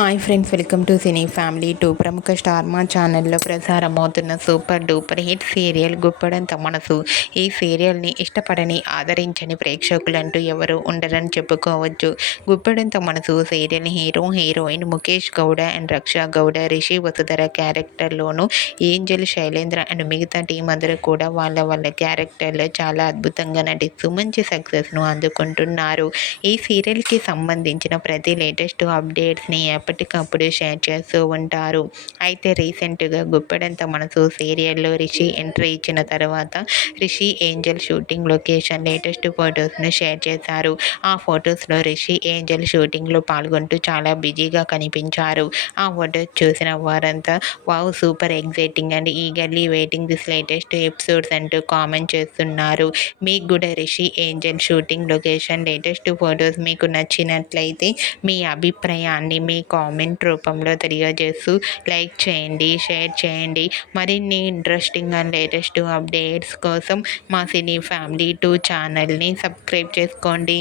Hi friends, welcome to cine family 2. ప్రముఖ star మా ఛానల్లో ప్రసారమవుతున్న super duper hit serial Guppedantha మనసు. ఈ సీరియల్ని ఇష్టపడని, ఆదరించని ప్రేక్షకులంటూ ఎవరు ఉండరని చెప్పుకోవచ్చు. Guppedantha Manasu serial heroine Mukesh Gowda and Raksha Gowda, Rishi Vasudhara క్యారెక్టర్లోను, ఏంజల్, శైలేంద్ర అండ్ మిగతా టీం అందరూ కూడా వాళ్ళ క్యారెక్టర్లో చాలా అద్భుతంగా నటిస్తూ మంచి సక్సెస్ను అందుకుంటున్నారు. ఈ సీరియల్కి సంబంధించిన ప్రతి లేటెస్ట్ అప్డేట్స్ని ఎప్పటికప్పుడు షేర్ చేస్తూ ఉంటారు. అయితే రీసెంట్గా గుప్పెడంత మనసు సీరియల్లో రిషి ఎంట్రీ ఇచ్చిన తర్వాత Rishi Angel shooting location latest ఫొటోస్ను షేర్ చేశారు. ఆ ఫొటోస్లో రిషి ఏంజల్ షూటింగ్లో పాల్గొంటూ చాలా బిజీగా కనిపించారు. ఆ ఫొటోస్ చూసిన వారంతా wow, super exciting and eagerly waiting this latest episodes అంటూ కామెంట్ చేస్తున్నారు. మీకు కూడా Rishi Angel shooting location latest photos మీకు నచ్చినట్లయితే మీ అభిప్రాయాన్ని మీ కామెంట్ రూపంలో తెలియజేస్తూ లైక్ చేయండి, షేర్ చేయండి. మరిన్ని ఇంట్రెస్టింగ్ అండ్ లేటెస్ట్ అప్డేట్స్ కోసం మా సినీ ఫ్యామిలీ 2 ఛానల్ని సబ్స్క్రైబ్ చేసుకోండి.